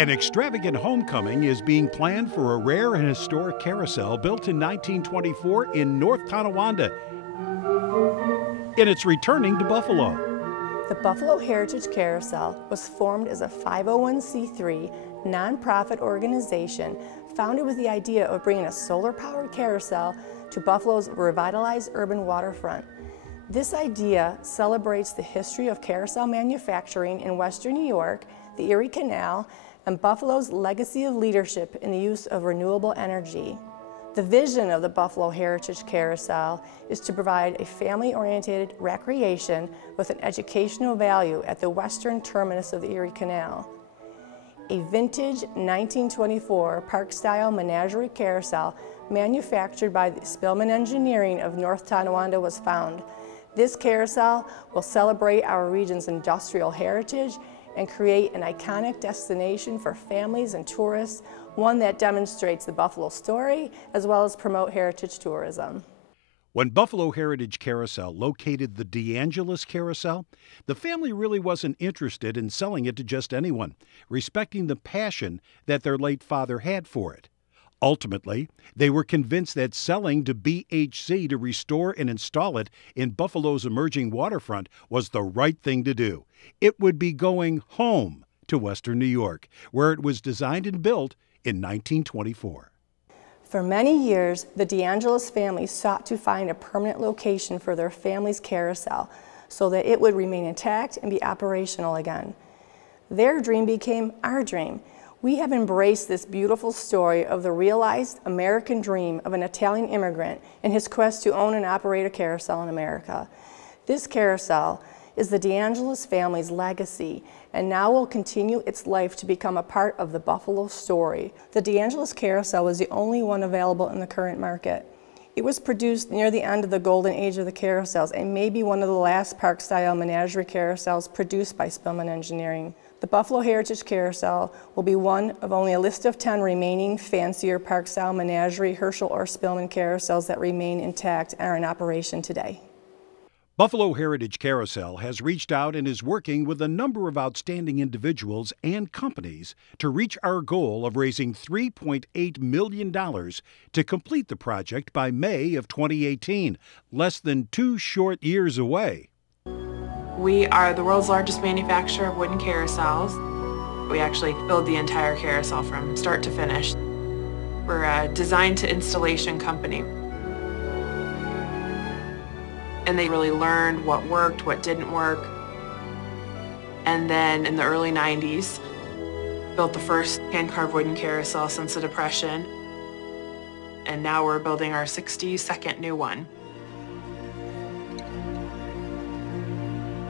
An extravagant homecoming is being planned for a rare and historic carousel built in 1924 in North Tonawanda, and it's returning to Buffalo. The Buffalo Heritage Carousel was formed as a 501c3 nonprofit organization founded with the idea of bringing a solar-powered carousel to Buffalo's revitalized urban waterfront. This idea celebrates the history of carousel manufacturing in Western New York, the Erie Canal, and Buffalo's legacy of leadership in the use of renewable energy. The vision of the Buffalo Heritage Carousel is to provide a family-oriented recreation with an educational value at the western terminus of the Erie Canal. A vintage 1924 park-style menagerie carousel manufactured by the Spillman Engineering of North Tonawanda was found. This carousel will celebrate our region's industrial heritage and create an iconic destination for families and tourists, one that demonstrates the Buffalo story as well as promote heritage tourism. When Buffalo Heritage Carousel located the DeAngelis Carousel, the family really wasn't interested in selling it to just anyone, respecting the passion that their late father had for it. Ultimately, they were convinced that selling to BHC to restore and install it in Buffalo's emerging waterfront was the right thing to do. It would be going home to Western New York, where it was designed and built in 1924. For many years, the DeAngelis family sought to find a permanent location for their family's carousel so that it would remain intact and be operational again. Their dream became our dream. We have embraced this beautiful story of the realized American dream of an Italian immigrant in his quest to own and operate a carousel in America. This carousel is the DeAngelis family's legacy and now will continue its life to become a part of the Buffalo story. The DeAngelis carousel was the only one available in the current market. It was produced near the end of the golden age of the carousels and may be one of the last park-style menagerie carousels produced by Spillman Engineering. The Buffalo Heritage Carousel will be one of only a list of 10 remaining fancier park-style menagerie, Herschel, or Spillman carousels that remain intact and are in operation today. Buffalo Heritage Carousel has reached out and is working with a number of outstanding individuals and companies to reach our goal of raising $3.8 million to complete the project by May of 2018, less than 2 short years away. We are the world's largest manufacturer of wooden carousels. We actually build the entire carousel from start to finish. We're a design to installation company. And they really learned what worked, what didn't work. And then in the early 90s, built the first hand-carved wooden carousel since the Depression. And now we're building our 62nd new one.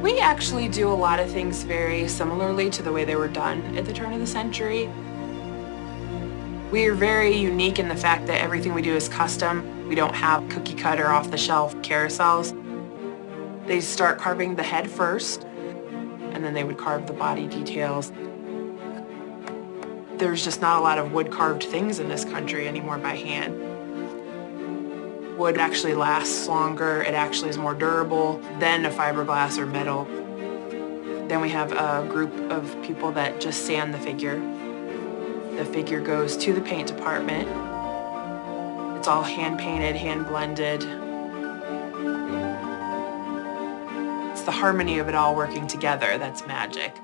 We actually do a lot of things very similarly to the way they were done at the turn of the century. We are very unique in the fact that everything we do is custom. We don't have cookie-cutter, off-the-shelf carousels. They start carving the head first, and then they would carve the body details. There's just not a lot of wood-carved things in this country anymore by hand. Wood actually lasts longer, it actually is more durable than a fiberglass or metal. Then we have a group of people that just sand the figure. The figure goes to the paint department. It's all hand-painted, hand-blended. It's the harmony of it all working together that's magic.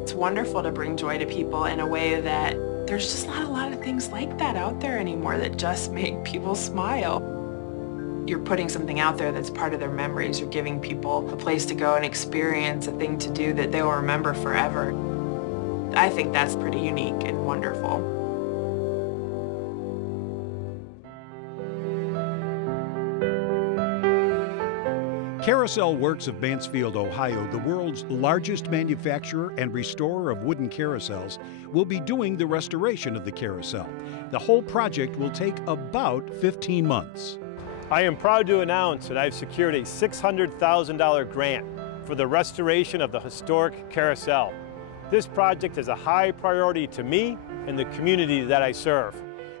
It's wonderful to bring joy to people in a way that there's just not a lot of things like that out there anymore that just make people smile. You're putting something out there that's part of their memories. You're giving people a place to go and experience, a thing to do that they'll remember forever. I think that's pretty unique and wonderful. Carousel Works of Mansfield, Ohio, the world's largest manufacturer and restorer of wooden carousels, will be doing the restoration of the carousel. The whole project will take about 15 months. I am proud to announce that I've secured a $600,000 grant for the restoration of the historic carousel. This project is a high priority to me and the community that I serve.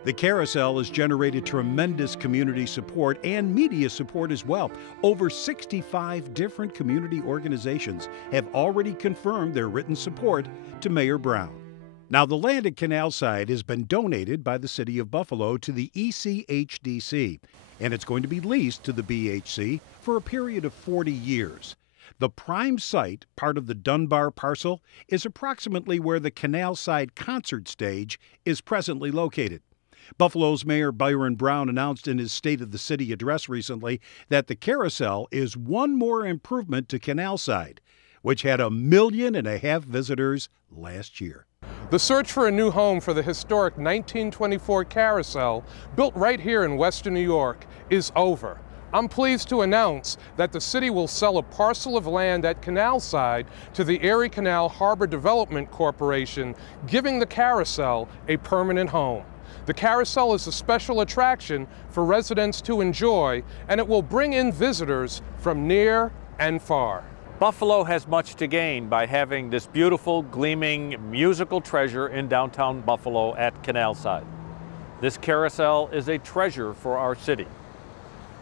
The Carousel has generated tremendous community support and media support as well. Over 65 different community organizations have already confirmed their written support to Mayor Brown. Now, the land at Canalside has been donated by the City of Buffalo to the ECHDC, and it's going to be leased to the BHC for a period of 40 years. The prime site, part of the Dunbar parcel, is approximately where the Canalside concert stage is presently located. Buffalo's Mayor Byron Brown announced in his State of the City address recently that the Carousel is one more improvement to Canalside, which had 1.5 million visitors last year. The search for a new home for the historic 1924 Carousel, built right here in Western New York, is over. I'm pleased to announce that the city will sell a parcel of land at Canalside to the Erie Canal Harbor Development Corporation, giving the Carousel a permanent home. The Carousel is a special attraction for residents to enjoy, and it will bring in visitors from near and far. Buffalo has much to gain by having this beautiful, gleaming musical treasure in downtown Buffalo at Canalside. This carousel is a treasure for our city.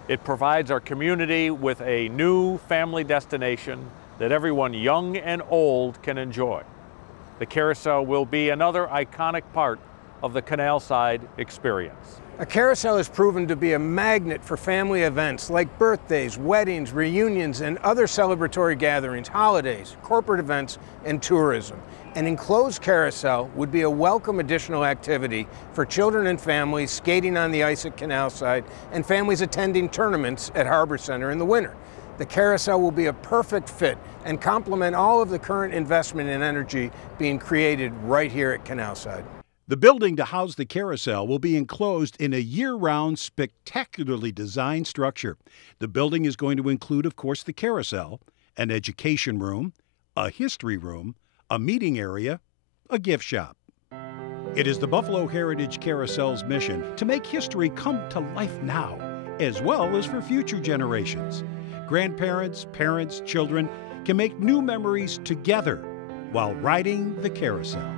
It provides our community with a new family destination that everyone young and old can enjoy. The carousel will be another iconic part of the Canalside experience. A carousel has proven to be a magnet for family events like birthdays, weddings, reunions, and other celebratory gatherings, holidays, corporate events, and tourism. An enclosed carousel would be a welcome additional activity for children and families skating on the ice at Canalside and families attending tournaments at Harbor Center in the winter. The carousel will be a perfect fit and complement all of the current investment and energy being created right here at Canalside. The building to house the carousel will be enclosed in a year-round, spectacularly designed structure. The building is going to include, of course, the carousel, an education room, a history room, a meeting area, a gift shop. It is the Buffalo Heritage Carousel's mission to make history come to life now, as well as for future generations. Grandparents, parents, children can make new memories together while riding the carousel.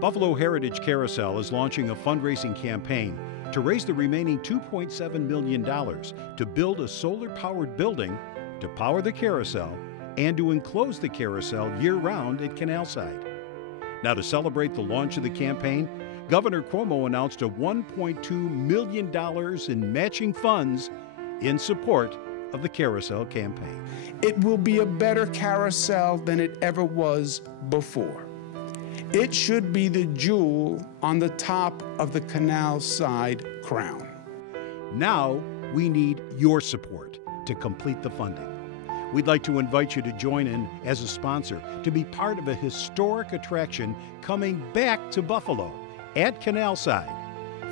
Buffalo Heritage Carousel is launching a fundraising campaign to raise the remaining $2.7 million to build a solar-powered building to power the carousel and to enclose the carousel year-round at Canalside. Now, to celebrate the launch of the campaign, Governor Cuomo announced a $1.2 million in matching funds in support of the carousel campaign. It will be a better carousel than it ever was before. It should be the jewel on the top of the Canalside crown. Now we need your support to complete the funding. We'd like to invite you to join in as a sponsor to be part of a historic attraction coming back to Buffalo at Canalside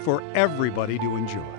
for everybody to enjoy.